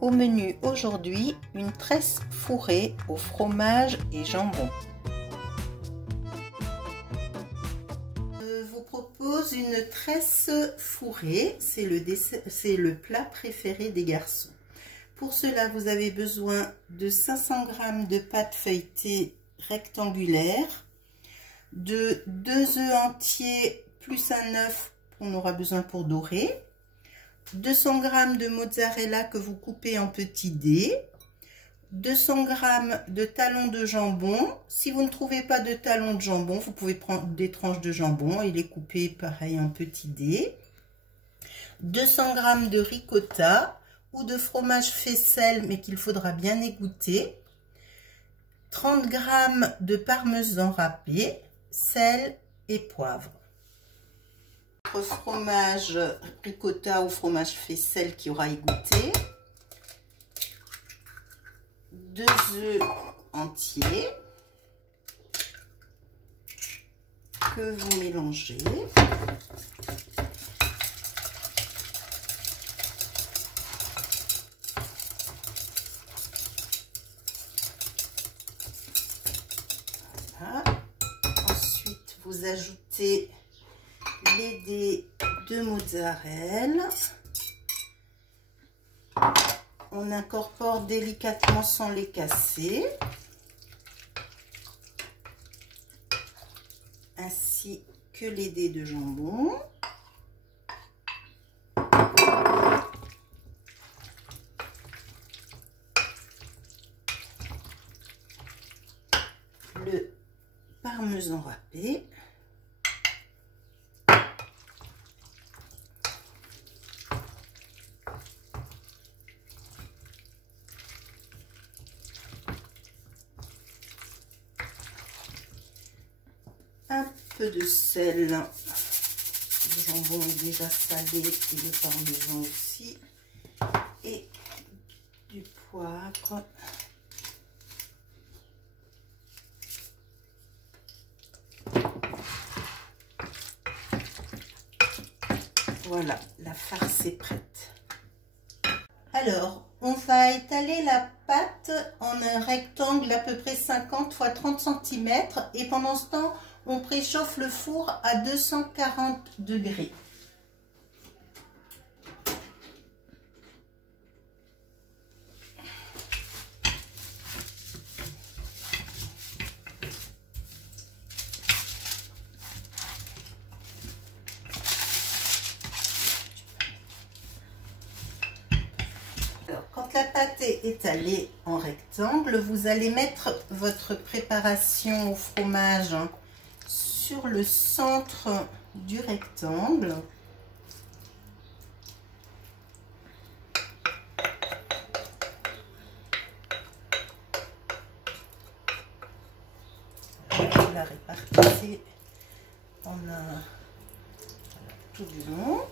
Au menu aujourd'hui, une tresse fourrée au fromage et jambon. Je vous propose une tresse fourrée, c'est le plat préféré des garçons. Pour cela, vous avez besoin de 500 g de pâte feuilletée rectangulaire, de 2 œufs entiers plus un œuf qu'on aura besoin pour dorer, 200 g de mozzarella que vous coupez en petits dés, 200 g de talons de jambon. Si vous ne trouvez pas de talons de jambon, vous pouvez prendre des tranches de jambon et les couper pareil en petits dés, 200 g de ricotta ou de fromage faisselle mais qu'il faudra bien égoutter, 30 g de parmesan râpé, sel et poivre. Fromage ricotta ou fromage faisselle qui aura égoutté, 2 œufs entiers que vous mélangez. Voilà. Ensuite, vous ajoutez les dés de mozzarella. On incorpore délicatement sans les casser, ainsi que les dés de jambon. Le parmesan râpé. Un peu de sel, le jambon est déjà salé et le parmesan aussi, et du poivre. Voilà, la farce est prête. Alors, on va étaler la pâte en un rectangle à peu près 50 x 30 cm et pendant ce temps, on préchauffe le four à 240 degrés. Alors, quand la pâte est étalée en rectangle, vous allez mettre votre préparation au fromage sur le centre du rectangle. Vous la répartissez tout du long.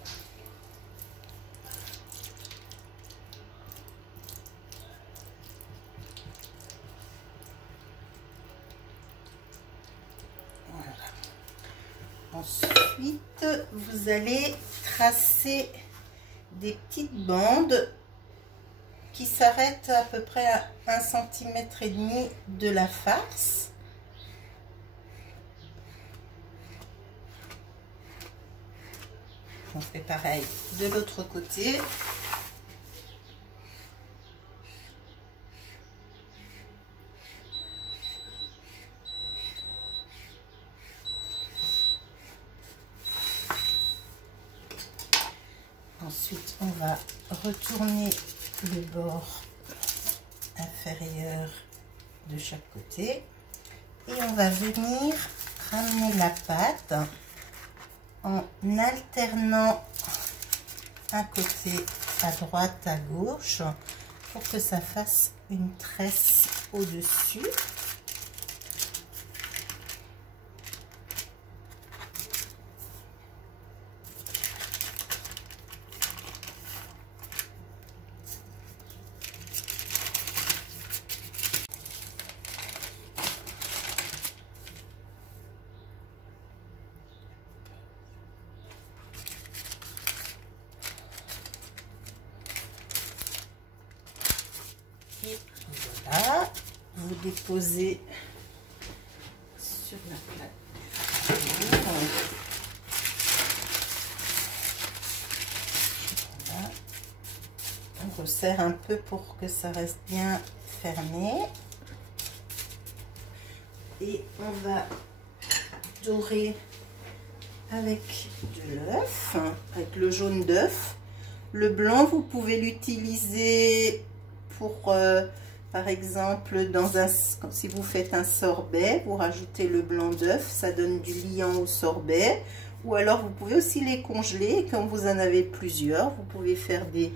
Ensuite, vous allez tracer des petites bandes qui s'arrêtent à peu près à 1,5 cm de la farce. On fait pareil de l'autre côté. Ensuite, on va retourner le bord inférieur de chaque côté et on va venir ramener la pâte en alternant un côté à droite, à gauche pour que ça fasse une tresse au-dessus. Et voilà, vous déposez sur la plaque. Voilà. On resserre un peu pour que ça reste bien fermé. Et on va dorer avec de l'œuf, avec le jaune d'œuf. Le blanc, vous pouvez l'utiliser pour, par exemple, si vous faites un sorbet, vous rajoutez le blanc d'œuf, ça donne du liant au sorbet. Ou alors, vous pouvez aussi les congeler. Quand vous en avez plusieurs, vous pouvez faire des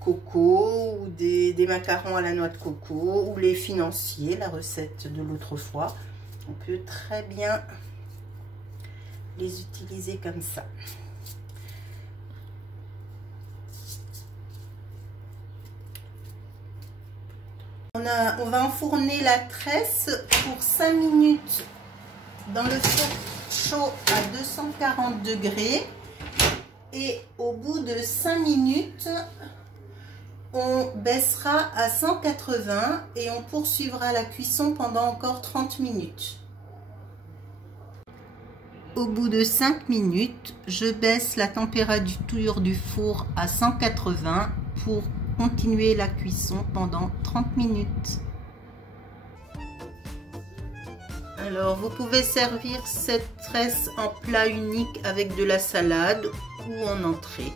cocos ou des macarons à la noix de coco ou les financiers, la recette de l'autre fois. On peut très bien les utiliser comme ça. On va enfourner la tresse pour 5 minutes dans le four chaud à 240 degrés. Et au bout de 5 minutes, on baissera à 180 et on poursuivra la cuisson pendant encore 30 minutes. Au bout de 5 minutes, je baisse la température du four à 180 pour continuer la cuisson pendant 30 minutes. Alors, vous pouvez servir cette tresse en plat unique avec de la salade ou en entrée.